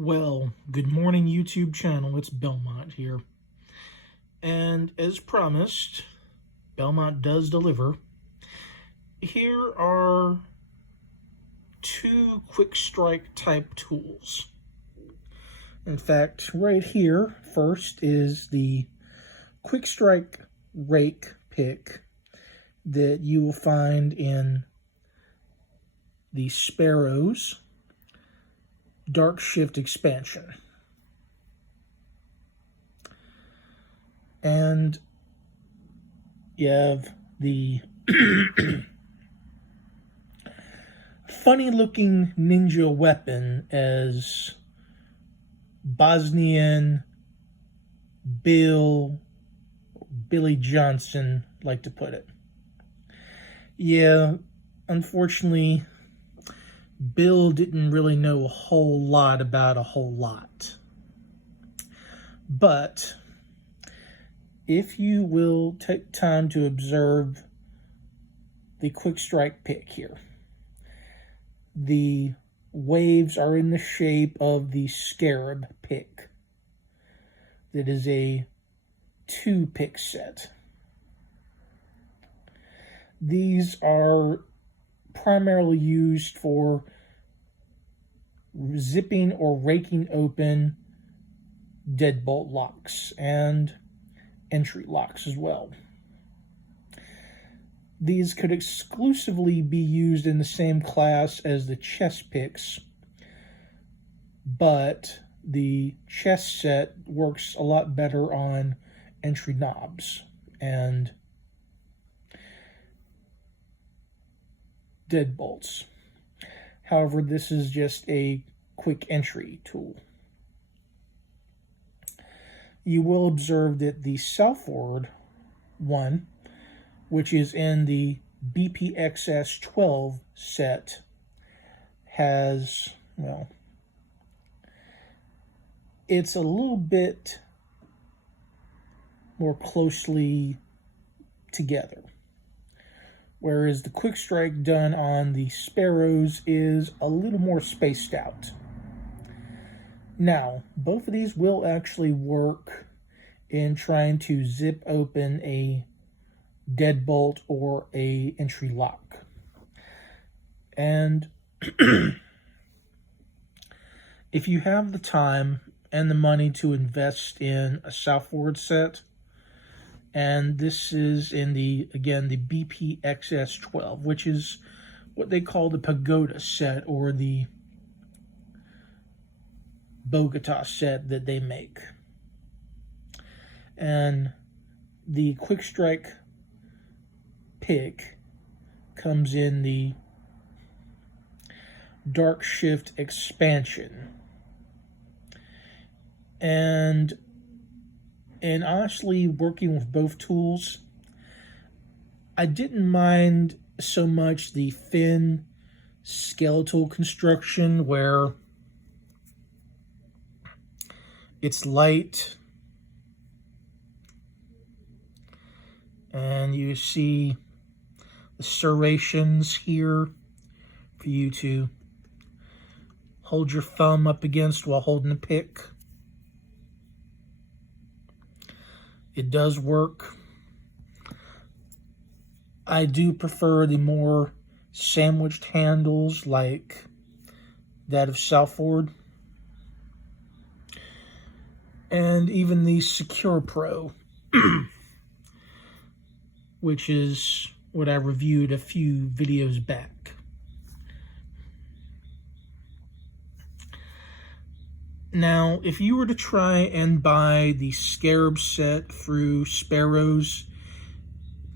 Well, good morning YouTube channel, it's Belmont here. And as promised, Belmont does deliver. Here are two quick strike type tools. In fact, right here, first is the quick strike rake pick that you will find in the Sparrows Dark Shift expansion. And you have the funny looking ninja weapon, as Bosnian Billy Johnson like to put it. Yeah, unfortunately, Bill didn't really know a whole lot about a whole lot. But if you will take time to observe the quick strike pick here, the waves are in the shape of the scarab pick. That is a 2-pick set. These are primarily used for zipping or raking open deadbolt locks and entry locks as well. These could exclusively be used in the same class as the chest picks, but the chest set works a lot better on entry knobs and deadbolts. However, this is just a quick entry tool. You will observe that the Southord one, which is in the BPXS 12 set, has, well, it's a little bit more closely together. Whereas the quick strike done on the Sparrows is a little more spaced out. Now, both of these will actually work in trying to zip open a deadbolt or a entry lock. And if you have the time and the money to invest in a Southord set, and this is in the, again, the BPXS 12, which is what they call the Pagoda set, or the Bogota set that they make. And the quick strike pick comes in the Dark Shift expansion. And honestly, working with both tools, I didn't mind so much the thin skeletal construction, where it's light and you see the serrations here for you to hold your thumb up against while holding the pick. It does work. I do prefer the more sandwiched handles like that of Southord. And even the Secure Pro, which is what I reviewed a few videos back. Now, if you were to try and buy the Scarab set through Sparrows,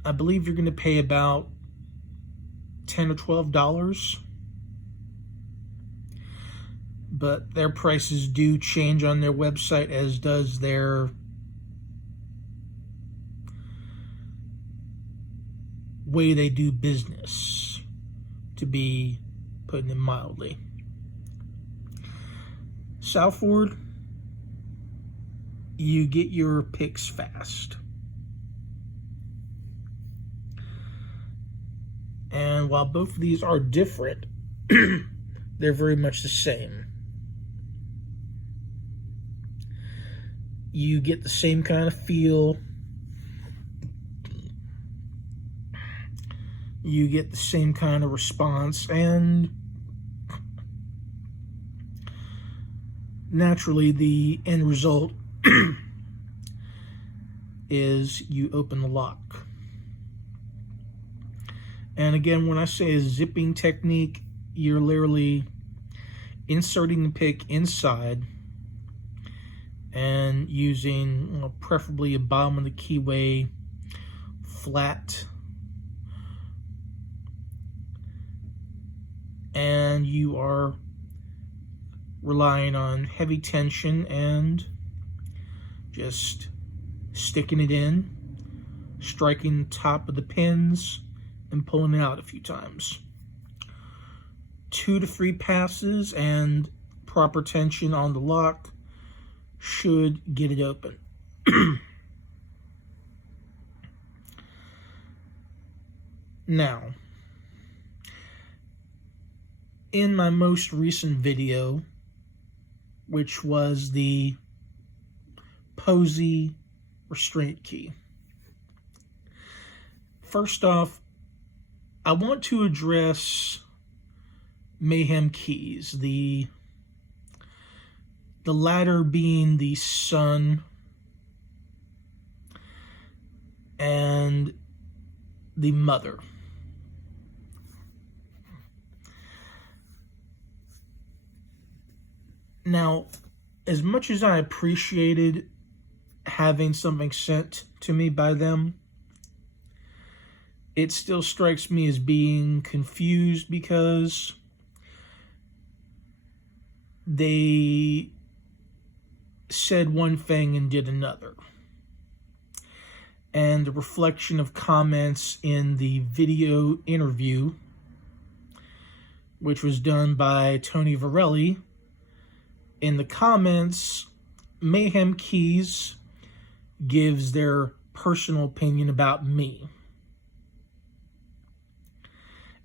I believe you're going to pay about $10 or $12. But their prices do change on their website, as does their way they do business, to be putting it mildly. Southord, you get your picks fast. And while both of these are different, they're very much the same. you get the same kind of feel. You get the same kind of response, and naturally the end result is you open the lock. And again, when I say a zipping technique, you're literally inserting the pick inside and using, preferably a bottom of the keyway flat, and you are relying on heavy tension and just sticking it in, striking the top of the pins, and pulling it out a few times. 2 to 3 passes and proper tension on the lock should get it open. Now, in my most recent video, which was the Posey restraint key, first off, I want to address Mayhem Keys, the latter being the son and the mother. Now, as much as I appreciated having something sent to me by them, it still strikes me as being confused because they said one thing and did another. And the reflection of comments in the video interview, which was done by Tony Varelli, in the comments, Mayhem Keys gives their personal opinion about me,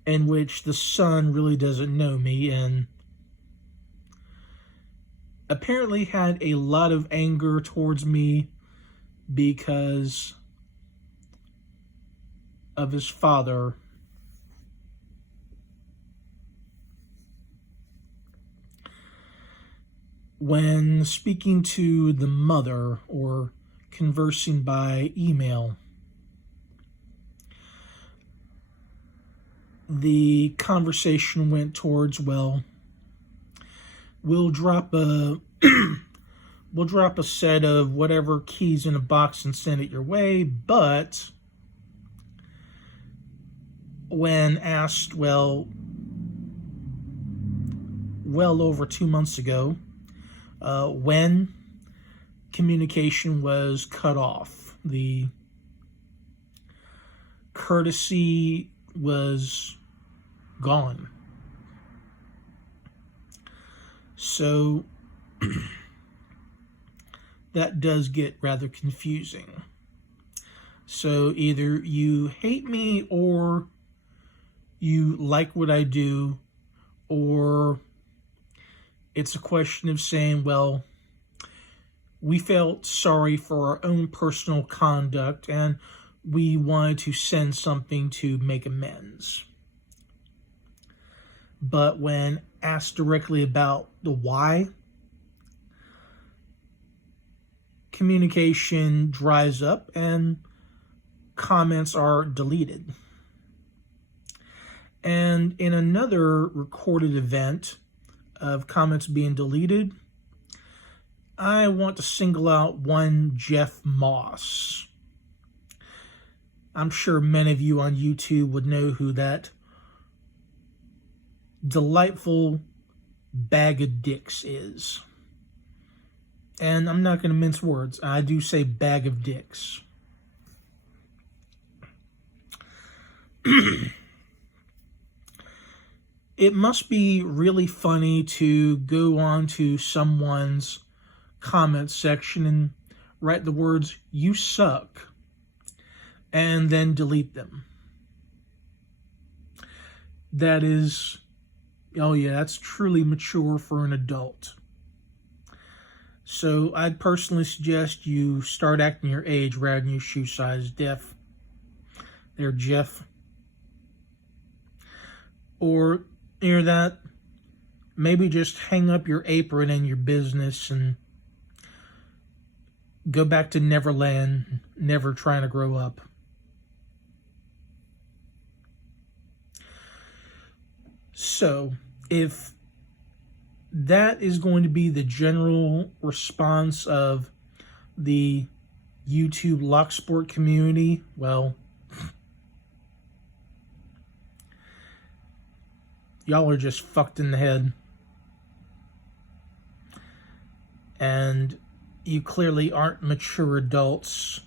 in which the son really doesn't know me and apparently had a lot of anger towards me because of his father when speaking to the mother or conversing by email. The conversation went towards, well, we'll drop a set of whatever keys in a box and send it your way, but when asked, well over 2 months ago, when communication was cut off, the courtesy was gone. So that does get rather confusing. So either you hate me or you like what I do, or it's a question of saying, well, we felt sorry for our own personal conduct and we wanted to send something to make amends. But when asked directly about the why, communication dries up and comments are deleted. And in another recorded event of comments being deleted, I want to single out one Jeff Moss. I'm sure many of you on YouTube would know who that delightful bag of dicks is. And I'm not going to mince words. I do say bag of dicks. It must be really funny to go on to someone's comment section and write the words, "You suck," and then delete them. That is, oh yeah, that's truly mature for an adult. So I'd personally suggest you start acting your age rather than your shoe size. Def. There, Jeff. Or, near that, maybe just hang up your apron in your business and go back to Neverland, never trying to grow up. So, if that is going to be the general response of the YouTube locksport community, well, y'all are just fucked in the head. And you clearly aren't mature adults,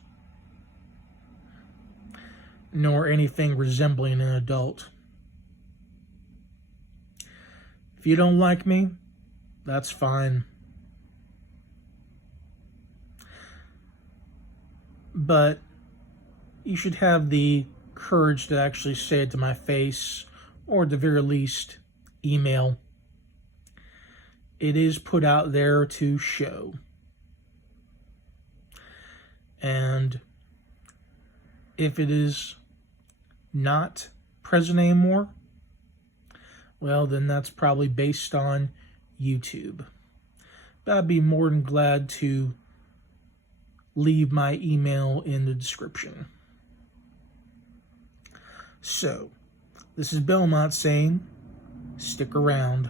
nor anything resembling an adult. If you don't like me, that's fine. But you should have the courage to actually say it to my face, or at the very least, email. It is put out there to show. And if it is not present anymore, well, then that's probably based on YouTube. But I'd be more than glad to leave my email in the description. So, this is Belmont saying, stick around.